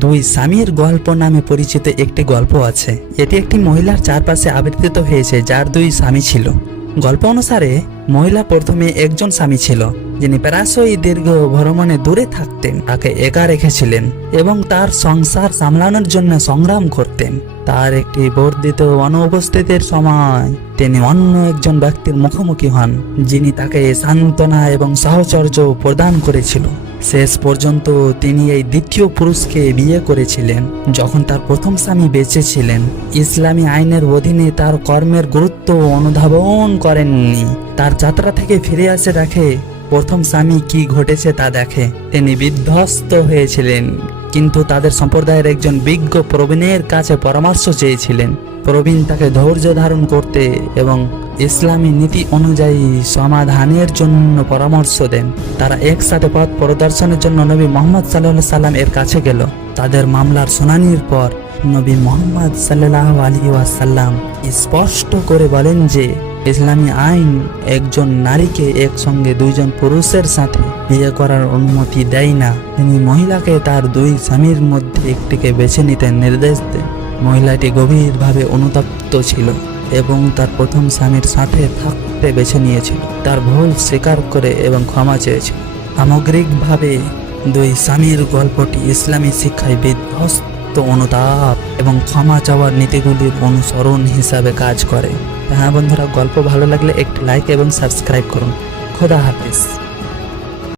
দুই স্বামীর গল্প নামে পরিচিত একটি গল্প আছে। এটি একটি মহিলার চারপাশে আবর্তিত হয়েছে যার দুই স্বামী ছিল। গল্প অনুসারে মহিলা প্রথমে একজন স্বামী ছিল যিনি প্রায়শই দীর্ঘ ভ্রমণে দূরে থাকতেন, তাকে একা রেখেছিলেন এবং তার সংসার সামলানোর জন্য সংগ্রাম করতেন। তার একটি বর্ধিত অনুপস্থিতির সময় তিনি অন্য একজন ব্যক্তির মুখোমুখি হন যিনি তাকে সান্ত্বনা এবং সাহচর্য প্রদান করেছিল। শেষ পর্যন্ত তিনি এই দ্বিতীয় পুরুষকে বিয়ে করেছিলেন যখন তার প্রথম স্বামী বেঁচে ছিলেন। ইসলামী আইনের অধীনে তার কর্মের গুরুত্ব অনুধাবন করেননি। তার যাত্রা থেকে ফিরে আসে দেখে প্রথম স্বামী কি ঘটেছে তা দেখে তিনি বিধ্বস্ত হয়েছিলেন, কিন্তু তাদের সম্প্রদায়ের একজন বিজ্ঞ প্রবীণের কাছে পরামর্শ চেয়েছিলেন। প্রবীণ তাকে ধৈর্য ধারণ করতে এবং ইসলামী নীতি অনুযায়ী সমাধানের জন্য পরামর্শ দেন। তারা একসাথে পথ প্রদর্শনের জন্য নবী মোহাম্মদ সাল্লাল্লাহু আলাইহি সাল্লাম এর কাছে গেল। তাদের মামলার শুনানির পর নবী মোহাম্মদ সাল্লাল্লাহু আলাইহি ওয়াসাল্লাম স্পষ্ট করে বলেন যে ইসলামী আইন একজন নারীকে একসঙ্গে দুইজন পুরুষের সাথে বিয়ে করার অনুমতি দেয় না। তিনি মহিলাকে তার দুই স্বামীর মধ্যে একটিকে বেছে নিতে নির্দেশ দেন। মহিলাটি গভীরভাবে অনুতপ্ত ছিল এবং তার প্রথম স্বামীর সাথে থাকতে বেছে নিয়েছিল। তার ভুল স্বীকার করে এবং ক্ষমা চেয়েছিল। সামগ্রিকভাবে দুই স্বামীর গল্পটি ইসলামী শিক্ষায় বিধ্বস্ত অনুতাপ এবং ক্ষমা চাওয়ার নীতিগুলির অনুসরণ হিসাবে কাজ করে। হ্যাঁ বন্ধুরা, গল্প ভালো লাগলে একটি লাইক এবং সাবস্ক্রাইব করুন। খোদা হাফেজ।